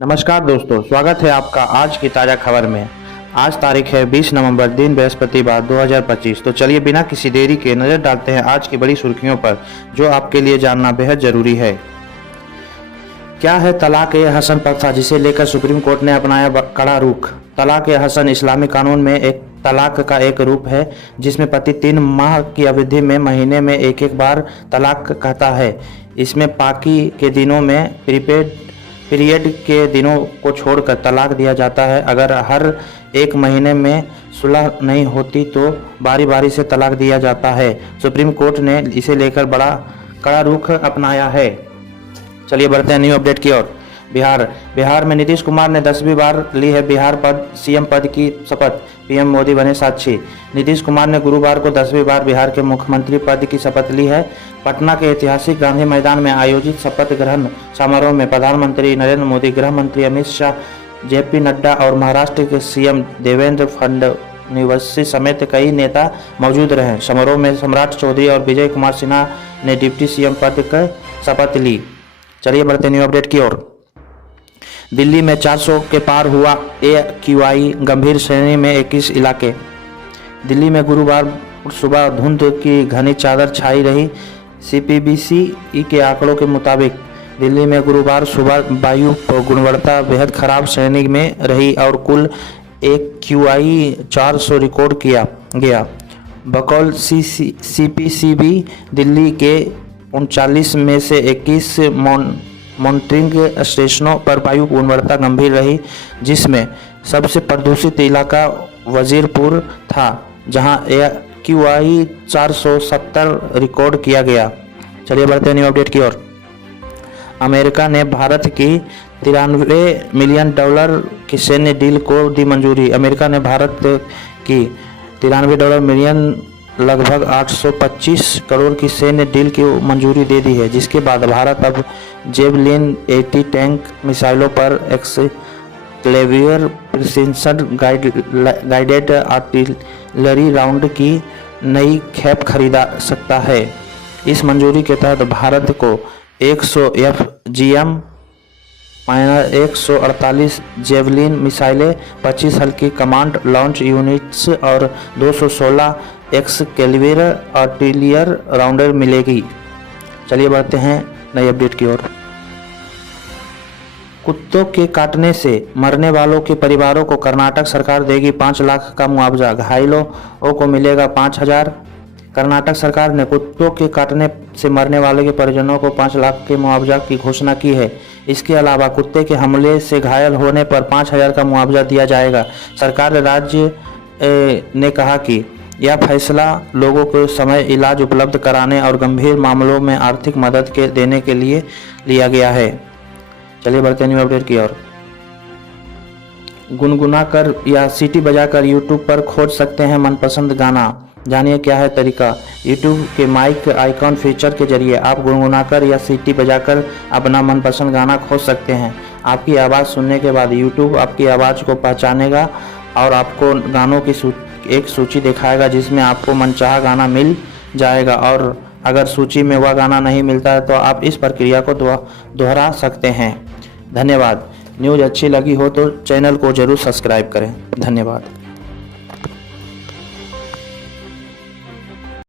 नमस्कार दोस्तों, स्वागत है आपका आज की ताज़ा खबर में। आज तारीख है 20 नवंबर, दिन बृहस्पतिवार 2025। तो चलिए बिना किसी देरी के नज़र डालते हैं आज की बड़ी सुर्खियों पर, जो आपके लिए जानना बेहद ज़रूरी है। क्या है तलाक-ए-हसन प्रथा, जिसे लेकर सुप्रीम कोर्ट ने अपनाया कड़ा रुख। तलाक-ए-हसन इस्लामी कानून में एक तलाक का एक रूप है, जिसमें पति 3 माह की अवधि में महीने में एक बार तलाक कहता है। इसमें बाकी के दिनों में पीरियड के दिनों को छोड़कर तलाक दिया जाता है। अगर हर एक महीने में सुलह नहीं होती तो बारी बारी से तलाक दिया जाता है। सुप्रीम कोर्ट ने इसे लेकर बड़ा कड़ा रुख अपनाया है। चलिए बढ़ते हैं न्यू अपडेट की ओर। बिहार में नीतीश कुमार ने 10वीं बार ली है बिहार पद सीएम पद की शपथ। पीएम मोदी बने साक्षी। नीतीश कुमार ने गुरुवार को 10वीं बार बिहार के मुख्यमंत्री पद की शपथ ली है। पटना के ऐतिहासिक गांधी मैदान में आयोजित शपथ ग्रहण समारोह में प्रधानमंत्री नरेंद्र मोदी, गृह मंत्री अमित शाह, जेपी नड्डा और महाराष्ट्र के सीएम देवेंद्र फडणवीस समेत कई नेता मौजूद रहे। समारोह में सम्राट चौधरी और विजय कुमार सिन्हा ने डिप्टी सीएम पद की शपथ ली। चलिए बढ़ते न्यू अपडेट की ओर। दिल्ली में 400 के पार हुआ AQI, गंभीर श्रेणी में 21 इलाके। दिल्ली में गुरुवार सुबह धुंध की घनी चादर छाई रही। CPBCE के आंकड़ों के मुताबिक दिल्ली में गुरुवार सुबह वायु गुणवत्ता बेहद खराब श्रेणी में रही और कुल AQI 400 रिकॉर्ड किया गया। बकौल CPCB दिल्ली के 39 में से 21 मॉनिटरिंग स्टेशनों पर वायु गुणवत्ता गंभीर रही, जिसमें सबसे प्रदूषित इलाका वजीरपुर था, जहां AQI 470 रिकॉर्ड किया गया। चलिए बढ़ते हैं न्यू अपडेट की ओर। अमेरिका ने भारत की $93 मिलियन की सैन्य डील को दी मंजूरी। अमेरिका ने भारत की $93 मिलियन लगभग 825 करोड़ की सैन्य डील की मंजूरी दे दी है, जिसके बाद भारत अब जेवलिन 80 टैंक मिसाइलों पर एक्सक्लेवियर प्रिसिशन गाइडेड आर्टिलरी राउंड की नई खेप खरीदा सकता है। इस मंजूरी के तहत भारत को 100 FGM-148 जेवलिन मिसाइलें, 25 हल्की कमांड लॉन्च यूनिट्स और 216 एक्सक्लेवियर आर्टिलरी राउंडर मिलेगी। चलिए बढ़ते हैं नई अपडेट की ओर। कुत्तों के काटने से मरने वालों के परिवारों को कर्नाटक सरकार देगी 5 लाख का मुआवजा। घायलों को मिलेगा 5,000। कर्नाटक सरकार ने कुत्तों के काटने से मरने वाले के परिजनों को 5 लाख के मुआवजा की घोषणा की है। इसके अलावा कुत्ते के हमले से घायल होने पर 5,000 का मुआवजा दिया जाएगा। सरकार राज्य ने कहा कि यह फैसला लोगों को समय इलाज उपलब्ध कराने और गंभीर मामलों में आर्थिक मदद देने के लिए लिया गया है। चलिए बढ़ते हैं न्यू अपडेट की ओर। गुनगुनाकर या सीटी बजाकर यूट्यूब पर खोज सकते हैं मनपसंद गाना। जानिए क्या है तरीका। यूट्यूब के माइक आइकॉन फीचर के जरिए आप गुनगुनाकर या सीटी बजाकर अपना मनपसंद गाना खोज सकते हैं। आपकी आवाज़ सुनने के बाद यूट्यूब आपकी आवाज़ को पहचानेगा और आपको गानों की एक सूची दिखाएगा, जिसमें आपको मनचाहा गाना मिल जाएगा। और अगर सूची में वह गाना नहीं मिलता है तो आप इस प्रक्रिया को दोहरा सकते हैं। धन्यवाद। न्यूज़ अच्छी लगी हो तो चैनल को जरूर सब्सक्राइब करें। धन्यवाद।